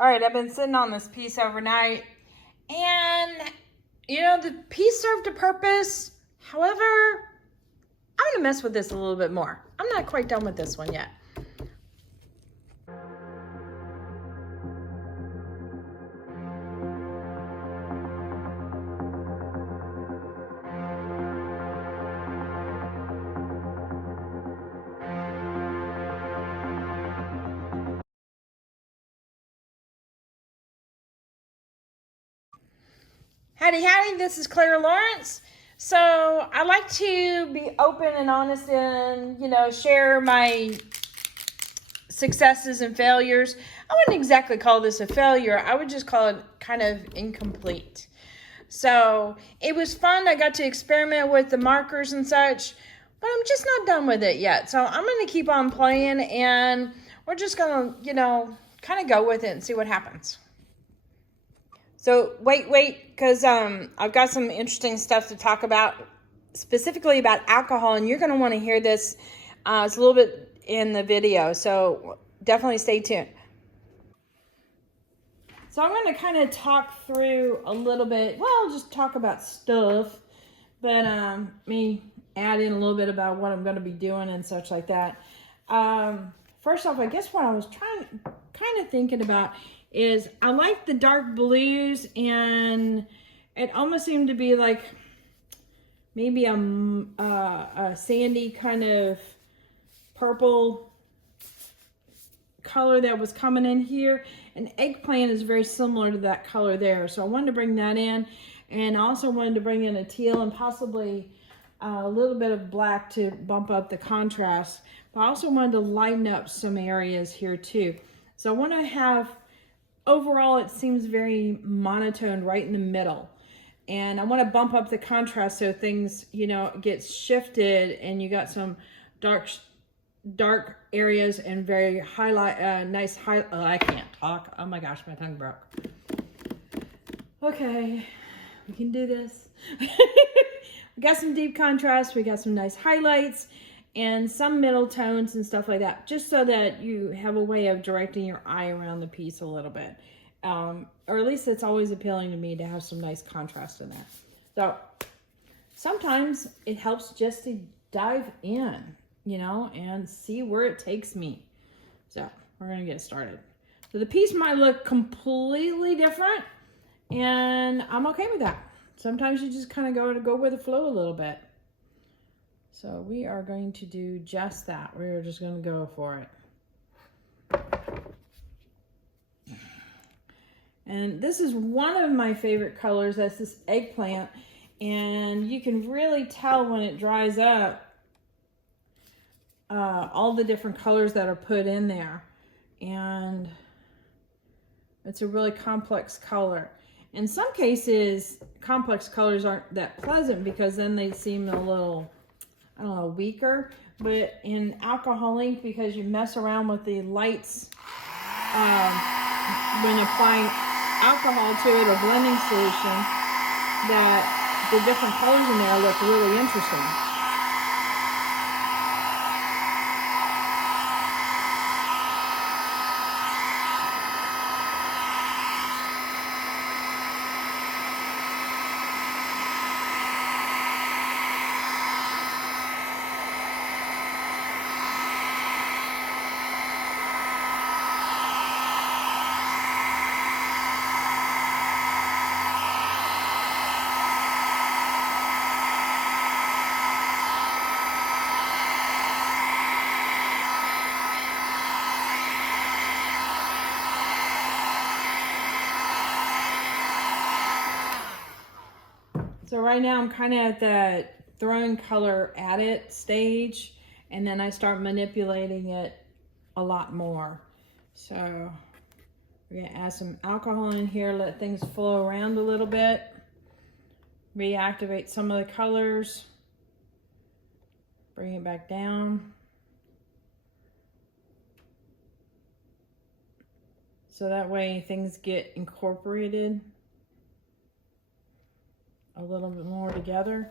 All right, I've been sitting on this piece overnight, and you know, the piece served a purpose. However, I'm gonna mess with this a little bit more. I'm not quite done with this one yet. Howdy, howdy, this is Clara Lawrence. So I like to be open and honest and, share my successes and failures. I wouldn't exactly call this a failure. I would just call it kind of incomplete. So it was fun. I got to experiment with the markers and such, but I'm just not done with it yet. So I'm going to keep on playing, and we're just going to, kind of go with it and see what happens. So wait, because I've got some interesting stuff to talk about, specifically about alcohol, and you're going to want to hear this. It's a little bit in the video, so definitely stay tuned. So I'm going to kind of talk through a little bit, just talk about stuff, but me add in a little bit about what I'm going to be doing and such like that. First off, I guess what I was kind of thinking about is I like the dark blues, and it almost seemed to be like maybe a sandy kind of purple color that was coming in here. And eggplant is very similar to that color there. So I wanted to bring that in, and I also wanted to bring in a teal and possibly a little bit of black to bump up the contrast. But I also wanted to lighten up some areas here too. So I want to have, overall it seems very monotone right in the middle. And I want to bump up the contrast so things, get shifted, and you got some dark areas and very nice I can't talk. Oh my gosh, my tongue broke. Okay, we can do this. We got some deep contrast, we got some nice highlights, and some middle tones and stuff like that, just so that you have a way of directing your eye around the piece a little bit. Or at least it's always appealing to me to have some nice contrast in there. So sometimes it helps just to dive in, and see where it takes me. So we're gonna get started. So the piece might look completely different, and I'm okay with that. Sometimes you just kind of go with the flow a little bit. So we are going to do just that. We're just going to go for it. And this is one of my favorite colors. That's this eggplant. And you can really tell when it dries up all the different colors that are put in there. And it's a really complex color. In some cases, complex colors aren't that pleasant because then they seem a little, I don't know, weaker. But in alcohol ink, because you mess around with the lights when applying alcohol to it or blending solution, that the different colors in there look really interesting. So right now I'm kind of at the throwing color at it stage, and then I start manipulating it a lot more. So we're gonna add some alcohol in here, let things flow around a little bit, reactivate some of the colors, bring it back down. So that way things get incorporated a little bit more together.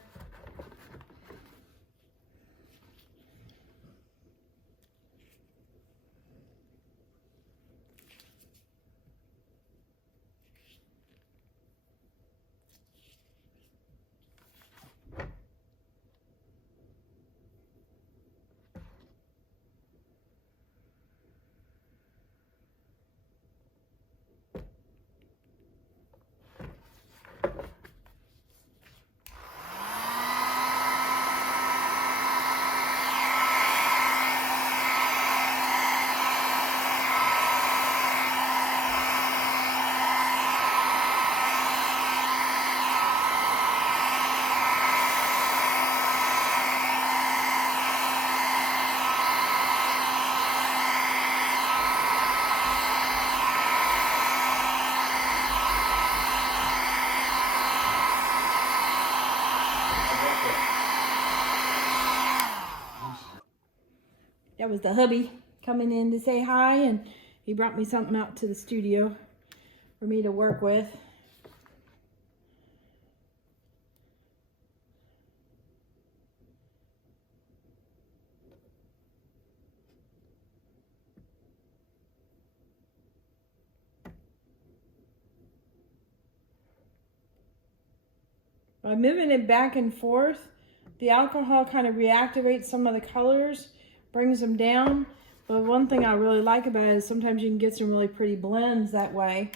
That was the hubby coming in to say hi, and he brought me something out to the studio for me to work with. By moving it back and forth, the alcohol kind of reactivates some of the colors, brings them down. But one thing I really like about it is sometimes you can get some really pretty blends that way.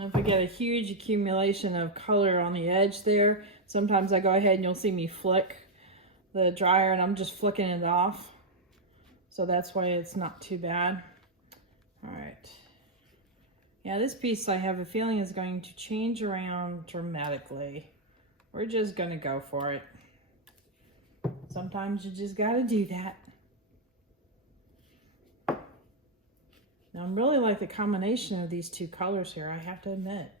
If I get a huge accumulation of color on the edge there, sometimes I go ahead and you'll see me flick the dryer, and I'm just flicking it off. So that's why it's not too bad. All right. Yeah, this piece I have a feeling is going to change around dramatically. We're just gonna go for it. Sometimes you just gotta do that. Now, I really like the combination of these two colors here, I have to admit.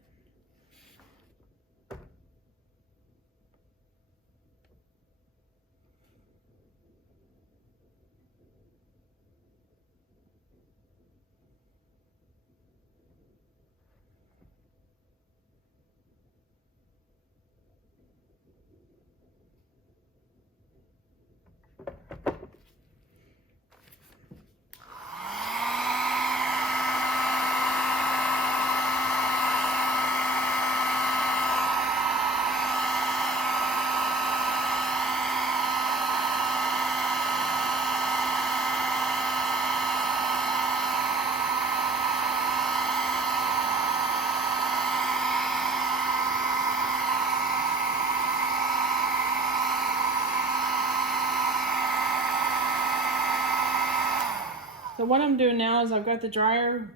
So what I'm doing now is I've got the dryer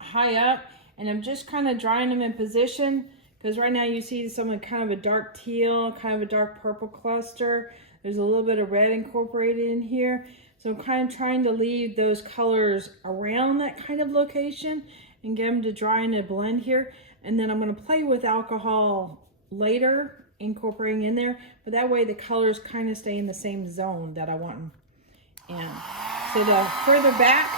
high up, and I'm just kind of drying them in position, because right now you see some kind of a dark teal, kind of a dark purple cluster. There's a little bit of red incorporated in here. So I'm kind of trying to leave those colors around that kind of location and get them to dry in a blend here. And then I'm going to play with alcohol later, incorporating in there, but that way the colors kind of stay in the same zone that I want them in. So the further back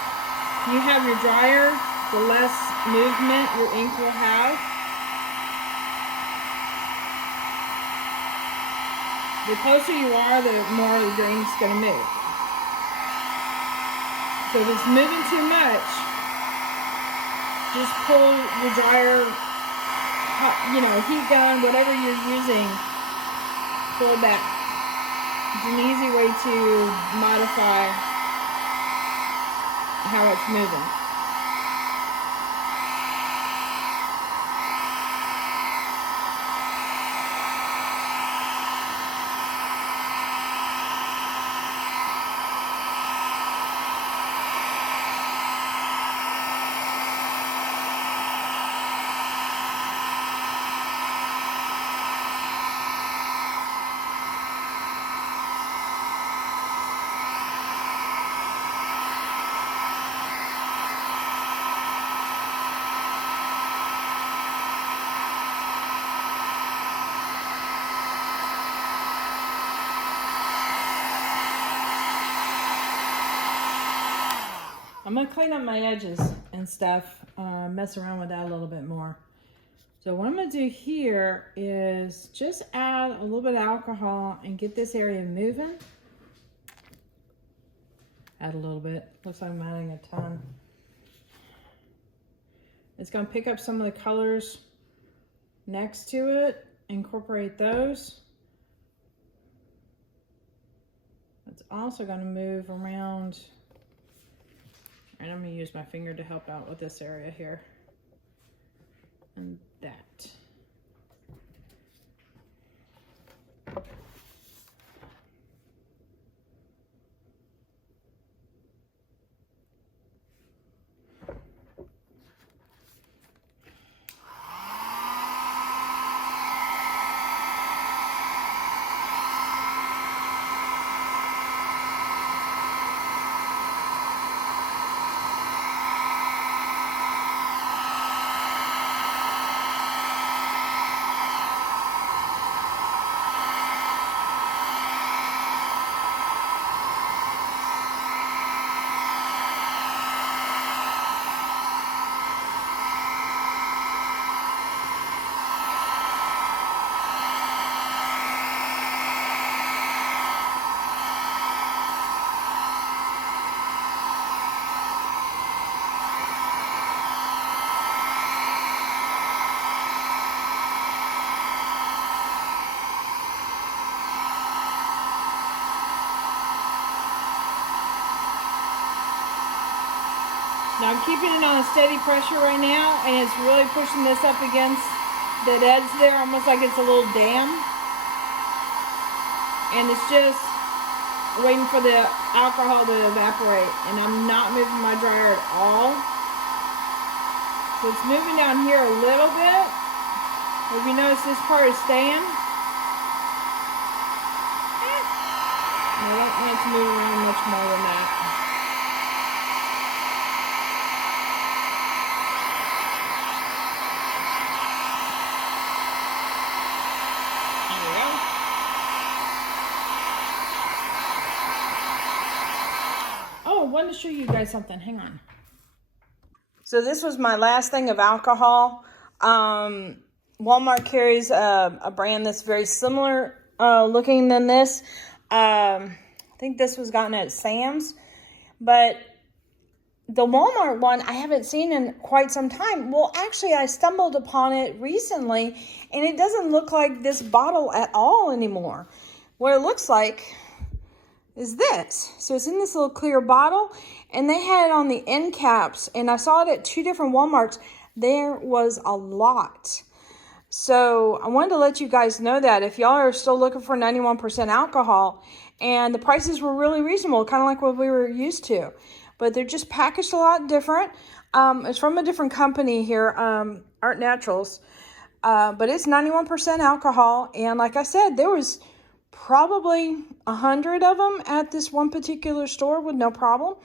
you have your dryer, the less movement your ink will have. The closer you are, the more the ink's going to move. So if it's moving too much, just pull your dryer, heat gun, whatever you're using, pull it back. It's an easy way to modify how it's moving. I'm going to clean up my edges and stuff, mess around with that a little bit more. So what I'm going to do here is just add a little bit of alcohol and get this area moving. Add a little bit. Looks like I'm adding a ton. It's going to pick up some of the colors next to it, incorporate those. It's also going to move around And I'm going to use my finger to help out with this area here. And that. Now I'm keeping it on a steady pressure right now, and it's really pushing this up against the edge there, almost like it's a little dam. And it's just waiting for the alcohol to evaporate. And I'm not moving my dryer at all. So it's moving down here a little bit. If you notice, this part is staying. I don't want it to move around much more than that. I wanted to show you guys something. Hang on. So this was my last thing of alcohol. Walmart carries a brand that's very similar looking than this. I think this was gotten at Sam's, but the Walmart one I haven't seen in quite some time. Well, actually, I stumbled upon it recently, and it doesn't look like this bottle at all anymore. What it looks like is this. So it's in this little clear bottle, and they had it on the end caps, and I saw it at 2 different Walmarts. There was a lot. So I wanted to let you guys know that if y'all are still looking for 91% alcohol, and the prices were really reasonable, kind of like what we were used to, but they're just packaged a lot different. It's from a different company here, Art Naturals, but it's 91% alcohol, and like I said, there was probably 100 of them at this one particular store with no problem.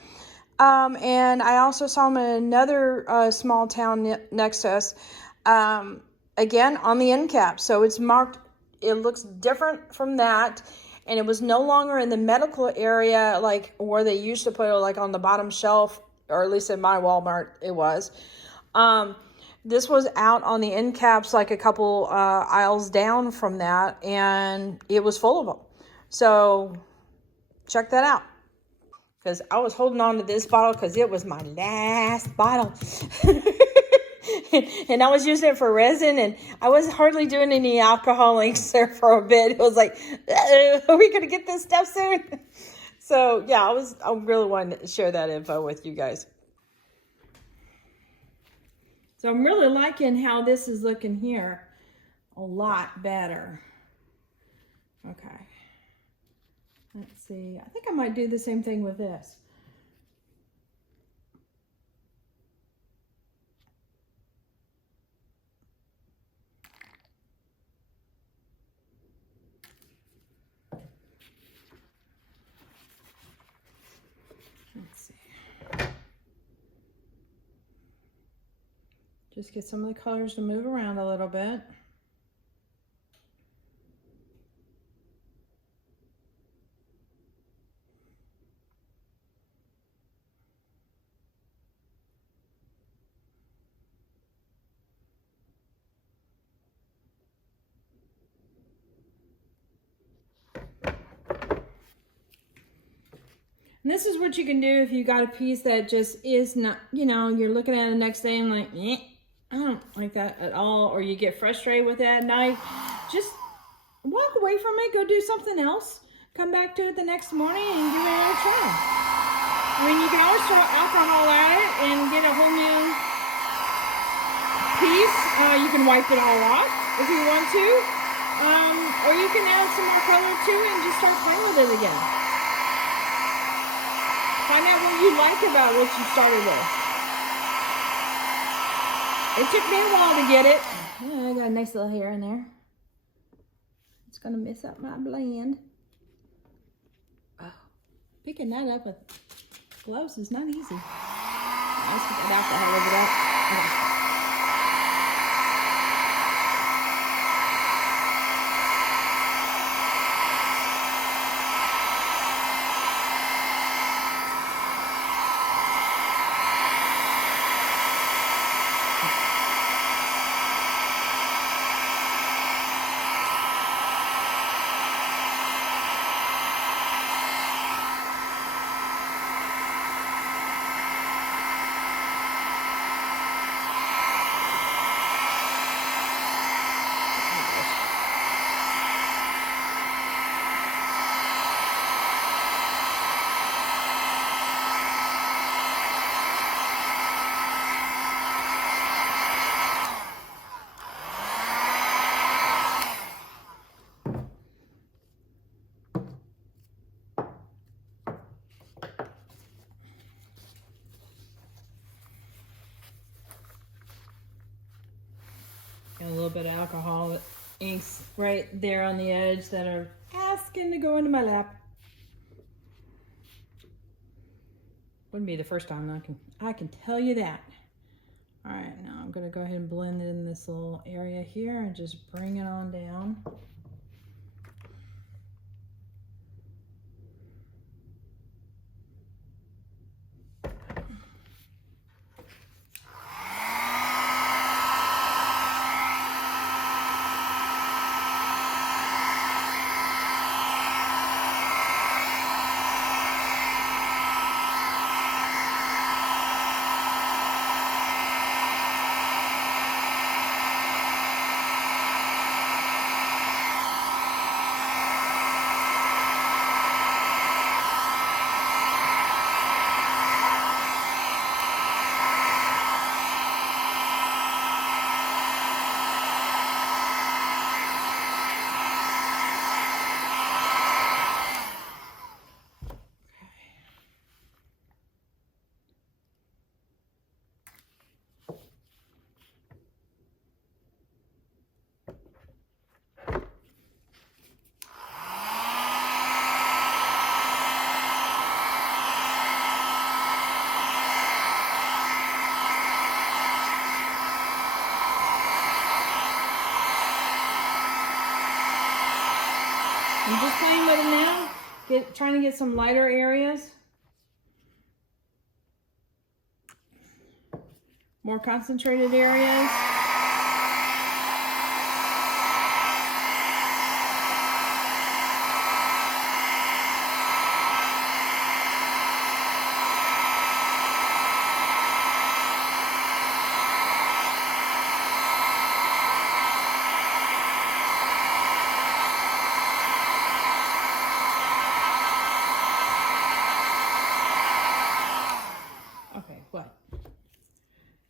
And I also saw them in another small town next to us, again on the end cap. So it's marked, it looks different from that. And it was no longer in the medical area, like where they used to put it, like on the bottom shelf, or at least in my Walmart it was. This was out on the end caps, like a couple aisles down from that, and it was full of them. So check that out, because I was holding on to this bottle because it was my last bottle. And I was using it for resin, and I was hardly doing any alcohol inks there for a bit. It was like, are we going to get this stuff soon? So yeah, I really wanted to share that info with you guys. So I'm really liking how this is looking here. A lot better. Okay. Let's see. I think I might do the same thing with this. Let's see. Just get some of the colors to move around a little bit. And this is what you can do if you got a piece that just is not, you know, you're looking at it the next day and like, I don't like that at all, or you get frustrated with that knife. Just walk away from it, go do something else, come back to it the next morning and give it another try. I mean, you can always throw alcohol at it and get a whole new piece. You can wipe it all off if you want to. Or you can add some more color to it and just start playing with it again. Find out what you like about what you started with. It took me a while to get it. Yeah, I got a nice little hair in there. It's gonna mess up my blend. Oh, picking that up with gloves is not easy. Let's get that alcohol over that. Okay. Got a little bit of alcohol inks right there on the edge that are asking to go into my lap. Wouldn't be the first time, I can tell you that. All right, now I'm gonna go ahead and blend it in this little area here and just bring it on down. I'm just playing with it now, trying to get some lighter areas. More concentrated areas.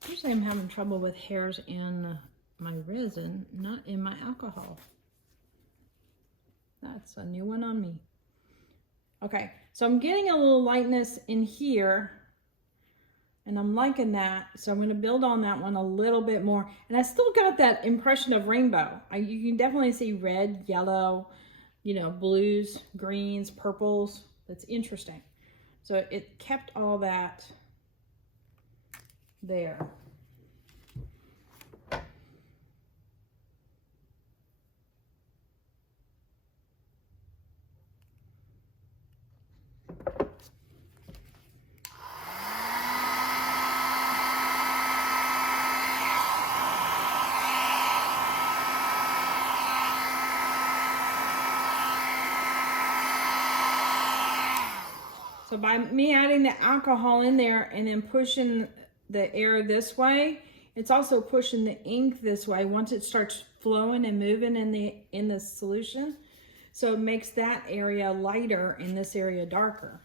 Usually I'm having trouble with hairs in my resin, not in my alcohol. That's a new one on me. Okay, so I'm getting a little lightness in here, and I'm liking that. So I'm going to build on that one a little bit more. And I still got that impression of rainbow. You can definitely see red, yellow, you know, blues, greens, purples. That's interesting. So it kept all that there. So by me adding the alcohol in there and then pushing the air this way, it's also pushing the ink this way once it starts flowing and moving in the solution. So it makes that area lighter and this area darker.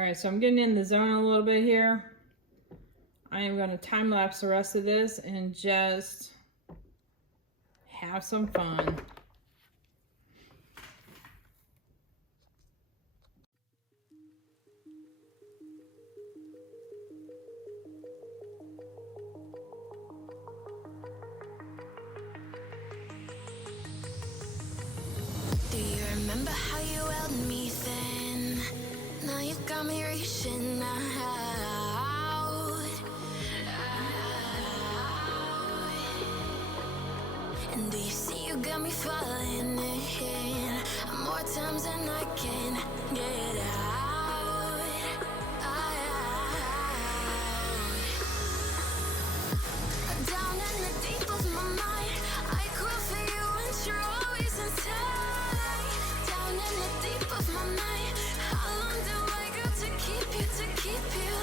All right, so I'm getting in the zone a little bit here. I am going to time lapse the rest of this and just have some fun. Do you remember how you held me then? Now you got me reaching out. And do you see you got me falling in more times than I can get out. Down in the deep of my mind, I crawl for you and you're always inside. Down in the deep of my mind, how long do I got to keep you, to keep you?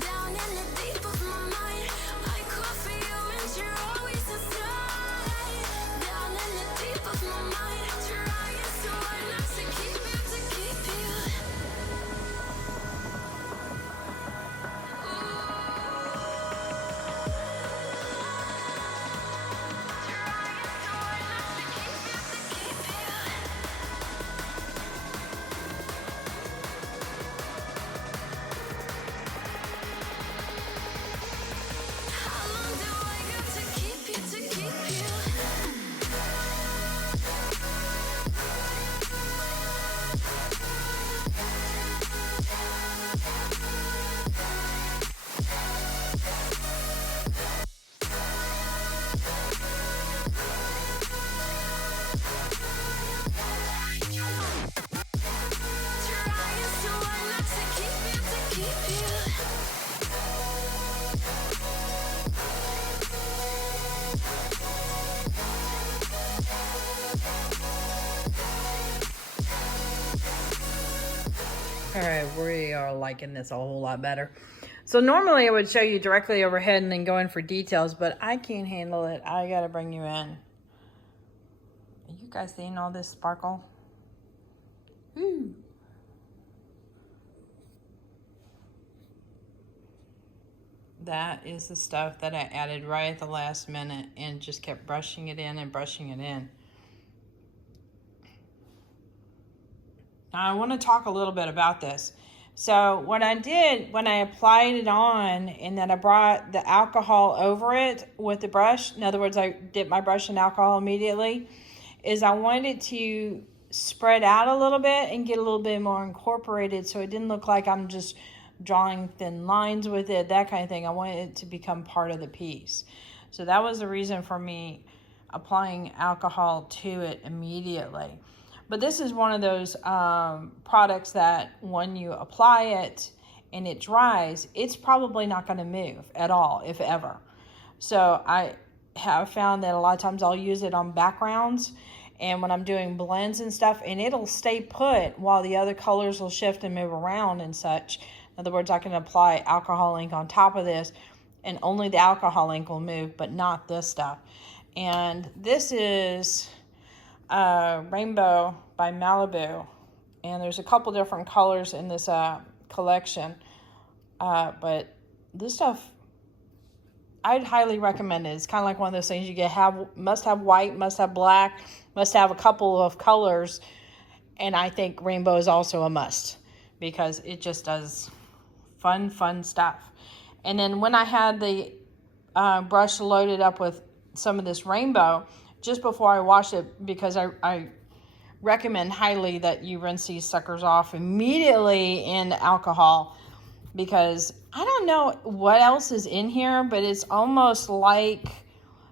Down in the deep of my mind, I crawl for you and you're always inside. Down in the deep of my mind, trying so hard not to keep you, to keep you. How long do I got to keep you, to keep you? Trying so hard not to keep you, to keep you. All right, we are liking this a whole lot better. So normally I would show you directly overhead and then go in for details, but I can't handle it. I gotta bring you in. Are you guys seeing all this sparkle? Ooh. That is the stuff that I added right at the last minute and just kept brushing it in and brushing it in. Now I want to talk a little bit about this. So what I did when I applied it on and then I brought the alcohol over it with the brush, in other words, I dipped my brush in alcohol immediately, is I wanted it to spread out a little bit and get a little bit more incorporated so it didn't look like I'm just drawing thin lines with it, that kind of thing. I wanted it to become part of the piece. So that was the reason for me applying alcohol to it immediately. But this is one of those products that when you apply it and it dries, it's probably not going to move at all, if ever. So I have found that a lot of times I'll use it on backgrounds and when I'm doing blends and stuff, and it'll stay put while the other colors will shift and move around and such. In other words, I can apply alcohol ink on top of this and only the alcohol ink will move, but not this stuff. And this is Rainbow by Malibu, and there's a couple different colors in this collection, but this stuff I'd highly recommend it. It's kind of like one of those things you get must have white, must have black, must have a couple of colors, and I think rainbow is also a must because it just does fun stuff. And then when I had the brush loaded up with some of this rainbow, just before I wash it, because I recommend highly that you rinse these suckers off immediately in alcohol, because I don't know what else is in here, but it's almost like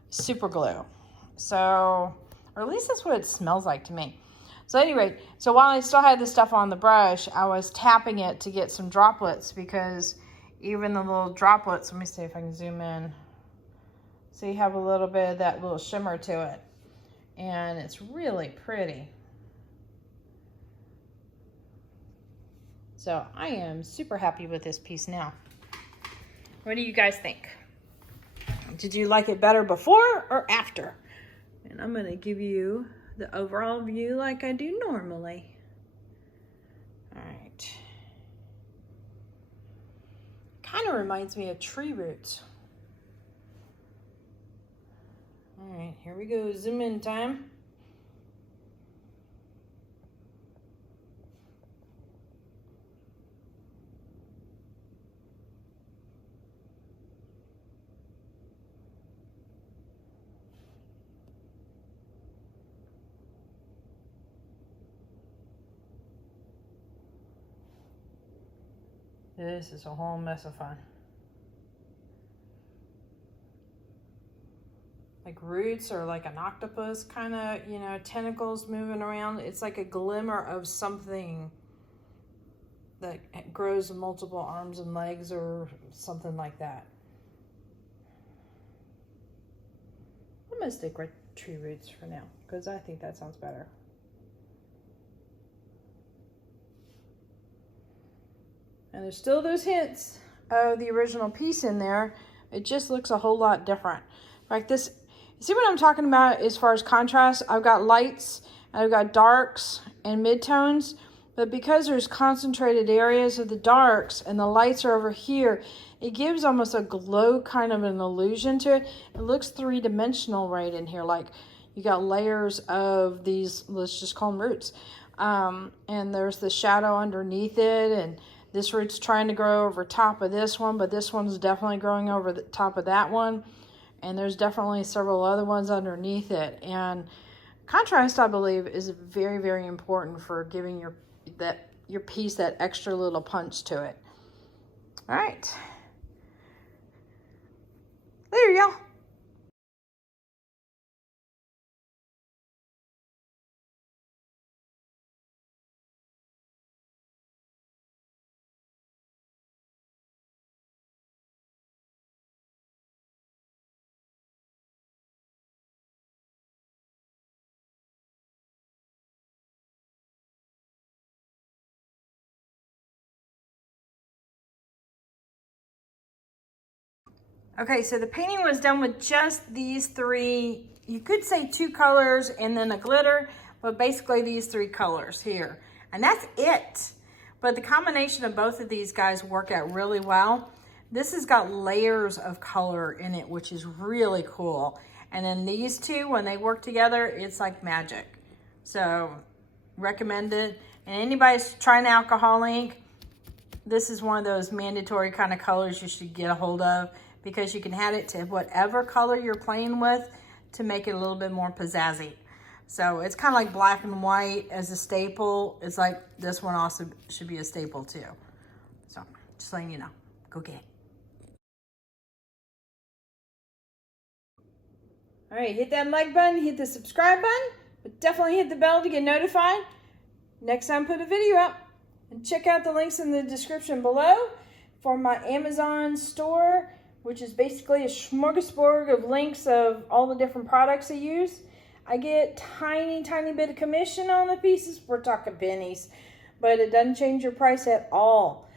super glue. So, or at least that's what it smells like to me. So anyway, so while I still had this stuff on the brush, I was tapping it to get some droplets, because even the little droplets, let me see if I can zoom in. So you have a little bit of that little shimmer to it. And it's really pretty. So I am super happy with this piece now. What do you guys think? Did you like it better before or after? And I'm going to give you the overall view like I do normally. All right. Kind of reminds me of tree roots. All right, here we go, zoom in time. This is a whole mess of fun. Like roots or like an octopus kind of, you know, tentacles moving around. It's like a glimmer of something that grows multiple arms and legs or something like that. I'm gonna stick with tree roots for now because I think that sounds better. And there's still those hints of the original piece in there. It just looks a whole lot different. Like this, you see what I'm talking about as far as contrast? I've got lights, I've got darks and midtones, but because there's concentrated areas of the darks and the lights are over here, it gives almost a glow kind of an illusion to it. It looks three-dimensional right in here. Like you got layers of these, let's just call them roots. And there's the shadow underneath it, and this root's trying to grow over top of this one, but this one's definitely growing over the top of that one. And there's definitely several other ones underneath it. And contrast, I believe, is very, very important for giving your piece that extra little punch to it. All right. There you go. Okay, so the painting was done with just these three, you could say two colors and then a glitter, but basically these three colors here. And that's it. But the combination of both of these guys work out really well. This has got layers of color in it, which is really cool. And then these two, when they work together, it's like magic. So, recommend it. And anybody's trying alcohol ink, this is one of those mandatory kind of colors you should get a hold of, because you can add it to whatever color you're playing with to make it a little bit more pizzazzy. So it's kind of like black and white as a staple. It's like this one also should be a staple too. So just letting you know, go get it. All right, hit that like button, hit the subscribe button, but definitely hit the bell to get notified next time I put a video up. And check out the links in the description below for my Amazon store, which is basically a smorgasbord of links of all the different products I use. I get tiny bit of commission on the pieces. We're talking pennies, but it doesn't change your price at all.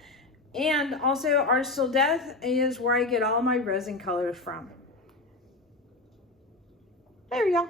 And also Artist Till Death is where I get all my resin colors from. There you go.